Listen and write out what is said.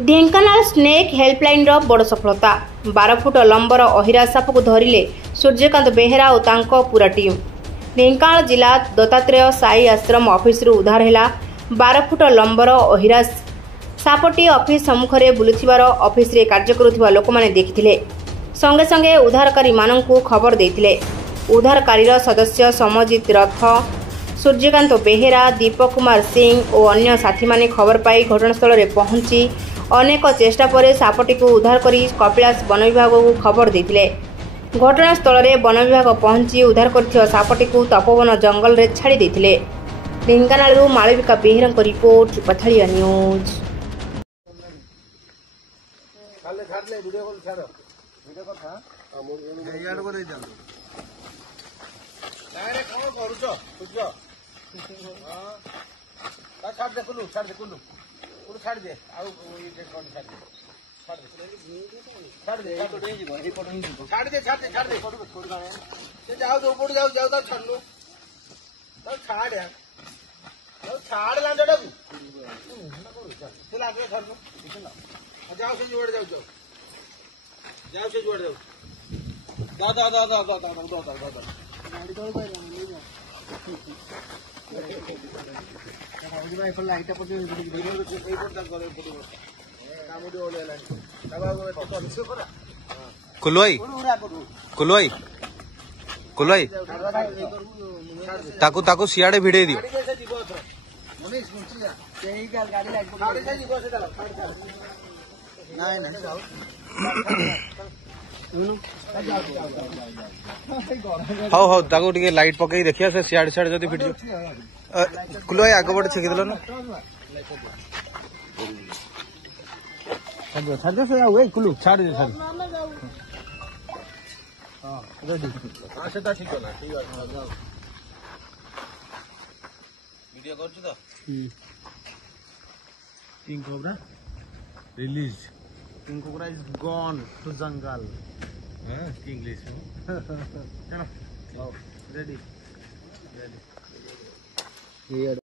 Dhenkanal snake helpline बड़ सफलता 12 foot lumbar अहिरा shop को धरिले सूर्यकांत बेहेरा और तांको पूरा टीम। ढेंकानाल जिला दत्तात्रेय साई आश्रम ऑफिस उद्धार है 12 फुट लंबर अहिरा सापटी ऑफिस सम्मुख में बुलुथिबार ऑफिस रे कार्य करुथिबा लोक माने देखिथिले। संगे संगे उद्धारकारी माननकु खबर देथिले। उद्धारकारी सदस्य समजित रथ, सूर्यकांत बेहेरा, दीपक कुमार सिंह और अन्य साथी माने खबर पाई घटनास्थल में पहुंची अनेक चेष्टा पर सापटी को उद्धार कर कपिलास वन विभाग को खबर देते। घटनास्थल में वन विभाग पहुंची उद्धार कर सापटी को तपोवन जंगल में छाड़ी देते। ढेंकानाल मालविका बेहेरा रिपोर्ट पथाड़िया न्यूज। छाड़ दे आउ ये कोन छाड़ दे से जाओ तो ऊपर जाओ जाओ छाड़ लो तो छाड़ यार तो छाड़ लांडा को से लागे छाड़ लो जाओ से जोड़ जाओ जाओ से जोड़ जाओ दा गाड़ी तो कुलवाई ताकू ताकू सियाड़े भिड़े दियो हाँ हाँ ताकू टिके लाइट पकई देखिया से सियाड़े सियाड़े जदी भिड़ कुलवाई आग बड़े छेकी दिलो ना छाड़ दे से आउ ए कुलू छाड़ दे छाड़ हां रेडी हां सेटा ठीक होला ठीक है वीडियो करछु तो king cobra release king cobra is gone to jungle हां इंग्लिश चलो रेडी रेडी